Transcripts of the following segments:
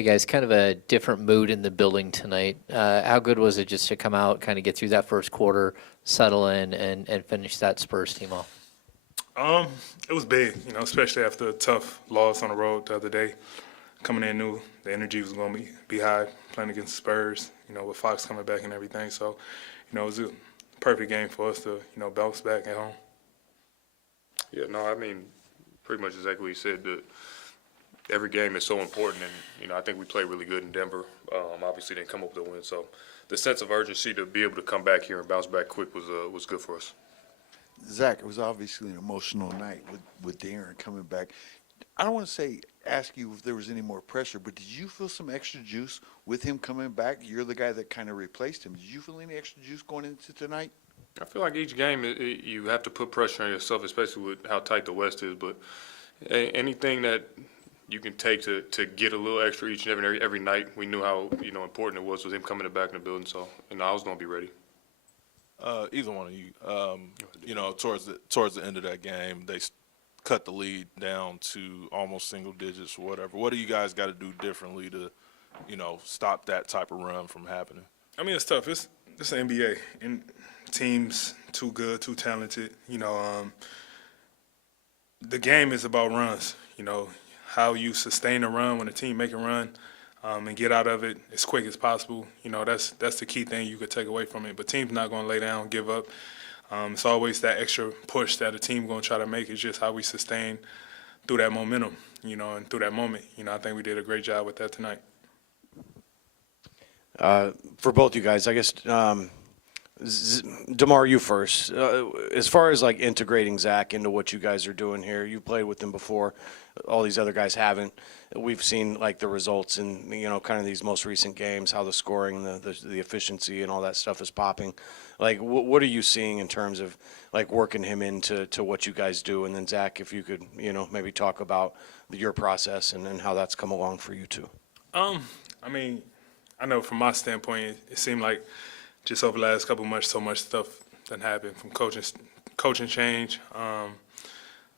Hey guys, kind of a different mood in the building tonight. How good was it just to come out, kind of get through that first quarter, settle in, and finish that Spurs team off? Um, it was big, especially after a tough loss on the road the other day. Coming in, knew the energy was going to be high playing against the Spurs, with Fox coming back and everything. So, it was a perfect game for us to, bounce back at home. Yeah, no, I mean, pretty much exactly what you said. Every game is so important, and I think we played really good in Denver. Obviously, didn't come up with a win, so the sense of urgency to be able to come back here and bounce back quick was good for us. Zach, it was obviously an emotional night with Darren coming back. I don't want to say ask you if there was any more pressure, but did you feel some extra juice with him coming back? You're the guy that kind of replaced him. Did you feel any extra juice going into tonight? I feel like each game you have to put pressure on yourself, especially with how tight the West is. But anything that you can take to get a little extra each and every night, we knew how important it was with him coming back in the building. So I was gonna be ready. Either one of you. Towards the end of that game, they cut the lead down to almost single digits or whatever. What do you guys got to do differently to, stop that type of run from happening? I mean, it's tough. It's the NBA, and teams too good, too talented. The game is about runs. How you sustain a run when a team make a run, and get out of it as quick as possible. That's the key thing you could take away from it. But teams not going to lay down, give up. It's always that extra push that a team going to try to make. It's just how we sustain through that momentum, and through that moment. I think we did a great job with that tonight. For both you guys, I guess, DeMar, you first. As far as like integrating Zach into what you guys are doing here, you played with him before. All these other guys haven't. We've seen like the results in kind of these most recent games, how the scoring, the efficiency, and all that stuff is popping. Like, what are you seeing in terms of like working him into what you guys do? And then Zach, if you could, maybe talk about your process and how that's come along for you too. I mean, I know from my standpoint, it seemed like just over the last couple of months, so much stuff that happened from coaching change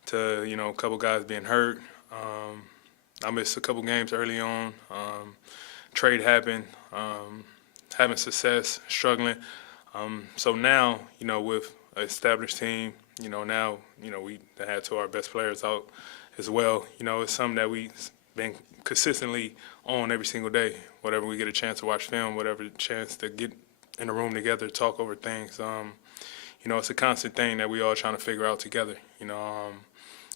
to a couple guys being hurt. I missed a couple games early on. Trade happened, having success, struggling. So now, with an established team, now, we had two of our best players out as well. It's something that we've been consistently on every single day. Whatever we get a chance to watch film, whatever chance to get in a room together, talk over things. It's a constant thing that we all trying to figure out together.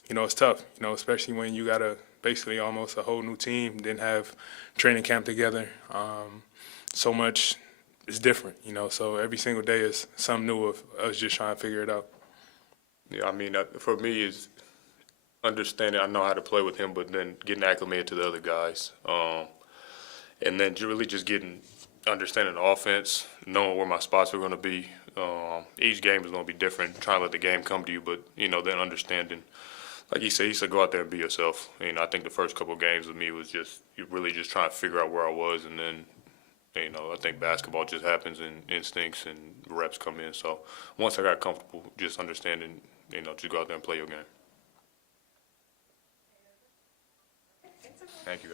It's tough, especially when you got basically almost a whole new team, didn't have training camp together. So much is different, so every single day is something new of us just trying to figure it out. Yeah, I mean, for me is understanding I know how to play with him, but then getting acclimated to the other guys, and then really just understanding the offense, knowing where my spots are going to be. Each game is going to be different. Trying to let the game come to you, but then understanding. Like he said, go out there and be yourself. I think the first couple of games with me was just you really just trying to figure out where I was, and then I think basketball just happens and instincts and reps come in. So once I got comfortable, just understanding, just go out there and play your game. Thank you.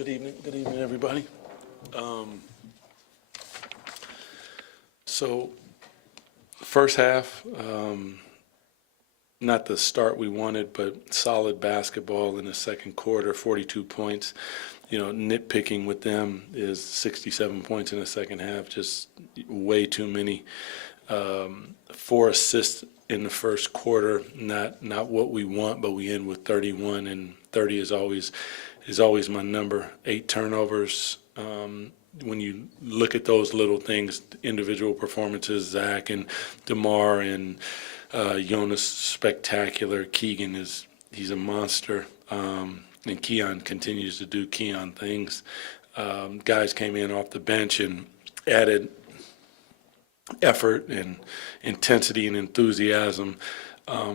Good evening, everybody. So, first half, not the start we wanted, but solid basketball in the second quarter, 42 points. Nitpicking with them is 67 points in the second half, just way too many. 4 assists in the first quarter, not what we want, but we end with 31, and 30 is always my number. 8 turnovers. When you look at those little things, individual performances, Zach and DeMar and Jonas, spectacular. Keegan he's a monster. And Keon continues to do Keon things. Guys came in off the bench and added effort and intensity and enthusiasm.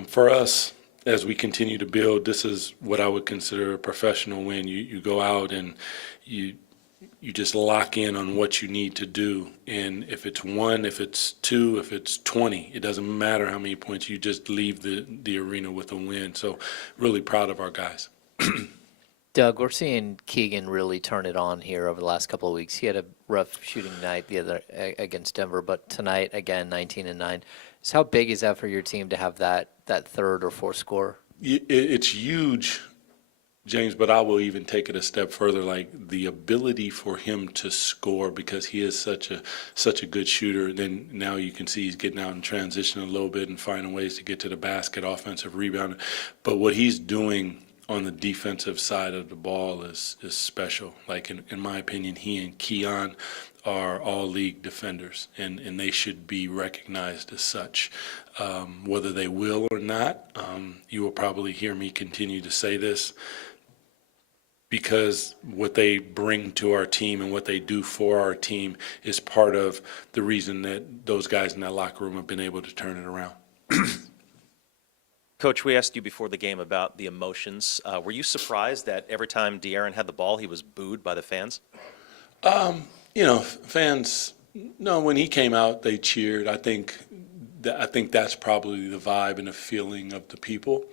For us, as we continue to build, this is what I would consider a professional win. You go out and you just lock in on what you need to do. And if it's 1, if it's 2, if it's 20, it doesn't matter how many points, you just leave the arena with a win. So really proud of our guys. Doug, we're seeing Keegan really turn it on here over the last couple of weeks. He had a rough shooting night the other against Denver, but tonight, again, 19 and 9. So how big is that for your team to have that third or fourth score? It's huge, James, but I will even take it a step further. Like the ability for him to score, because he is such a good shooter. Then now you can see he's getting out in transition a little bit and finding ways to get to the basket, offensive rebound. But what he's doing on the defensive side of the ball is special. Like in my opinion, he and Keon are all league defenders, and they should be recognized as such. Whether they will or not, you will probably hear me continue to say this, because what they bring to our team and what they do for our team is part of the reason that those guys in that locker room have been able to turn it around. Coach, we asked you before the game about the emotions. Were you surprised that every time De'Aaron had the ball, he was booed by the fans? Fans, no, when he came out, they cheered. I think that's probably the vibe and the feeling of the people.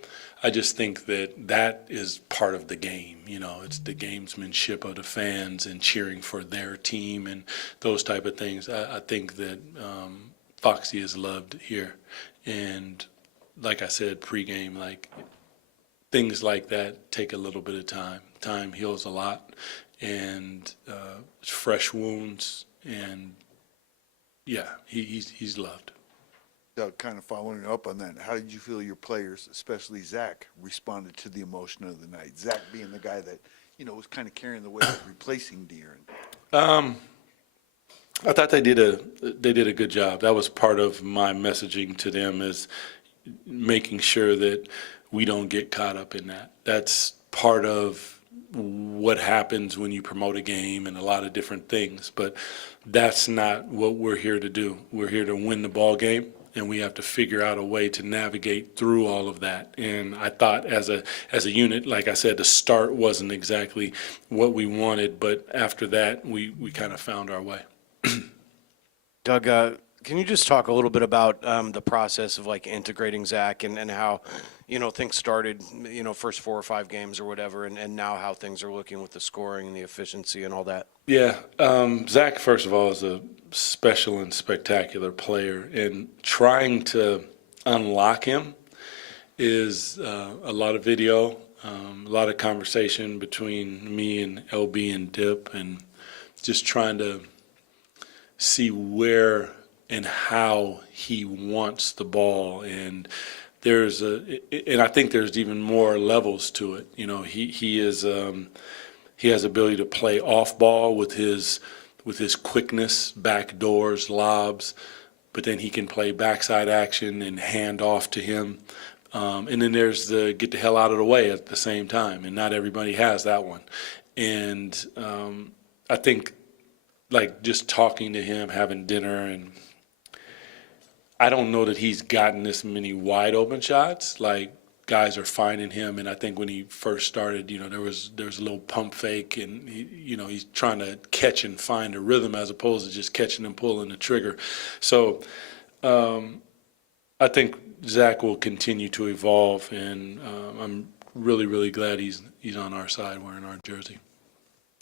I just think that is part of the game. It's the gamesmanship of the fans and cheering for their team and those type of things. I think that Foxy is loved here. And like I said, pregame, like things like that take a little bit of time. Time heals a lot, and fresh wounds, and yeah, he's loved. Doug, kind of following up on that, how did you feel your players, especially Zach, responded to the emotion of the night? Zach being the guy that, was kind of carrying the weight of replacing De'Aaron. I thought they did a good job. That was part of my messaging to them, is making sure that we don't get caught up in that. That's part of what happens when you promote a game and a lot of different things, but that's not what we're here to do. We're here to win the ball game, and we have to figure out a way to navigate through all of that. And I thought as a unit, like I said, the start wasn't exactly what we wanted, but after that, we kind of found our way. Doug, can you just talk a little bit about the process of like integrating Zach and how, things started, first 4 or 5 games or whatever, and now how things are looking with the scoring and the efficiency and all that? Yeah, Zach, first of all, is a special and spectacular player, and trying to unlock him is a lot of video, a lot of conversation between me and LB and Dip, and just trying to see and how he wants the ball. And and I think there's even more levels to it. He has ability to play off ball with his quickness, back doors, lobs, but then he can play backside action and hand off to him. And then there's the get the hell out of the way at the same time, and not everybody has that one. And I think, like, just talking to him, having dinner, and I don't know that he's gotten this many wide open shots. Like, guys are finding him, and I think when he first started, there was a little pump fake, and he's trying to catch and find a rhythm as opposed to just catching and pulling the trigger. So I think Zach will continue to evolve, and I'm really, really glad he's on our side wearing our jersey.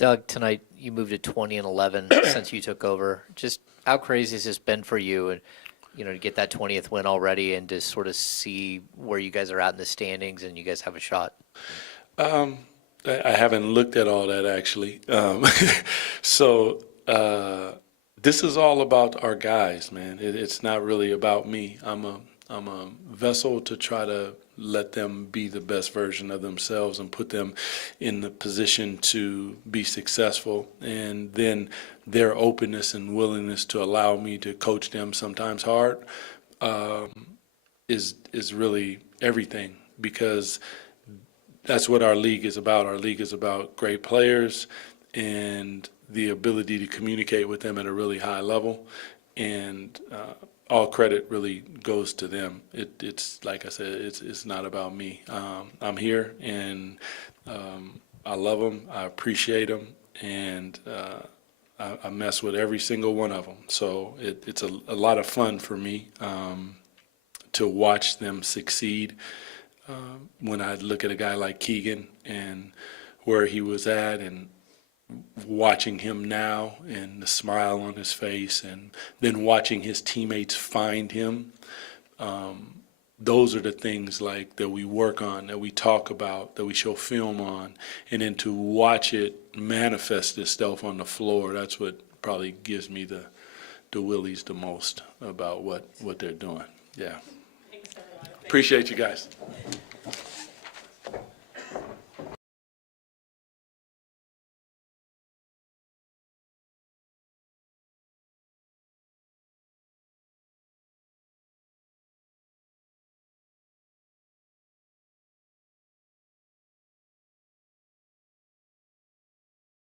Doug, tonight you moved to 20-11 since you took over. Just how crazy has this been for you, and to get that 20th win already, and to sort of see where you guys are at in the standings, and you guys have a shot. I haven't looked at all that actually. So this is all about our guys, man. It's not really about me. I'm a vessel to try to let them be the best version of themselves and put them in the position to be successful. And then their openness and willingness to allow me to coach them sometimes hard is really everything, because that's what our league is about. Our league is about great players and the ability to communicate with them at a really high level. And all credit really goes to them. It's like I said, it's not about me. I'm here, and I love them. I appreciate them, and I mess with every single one of them. So it's a lot of fun for me to watch them succeed. When I look at a guy like Keegan and where he was at, and watching him now and the smile on his face, and then watching his teammates find him, those are the things like that we work on, that we talk about, that we show film on, and then to watch it manifest itself on the floor, that's what probably gives me the willies the most about what they're doing. Yeah. Appreciate you guys.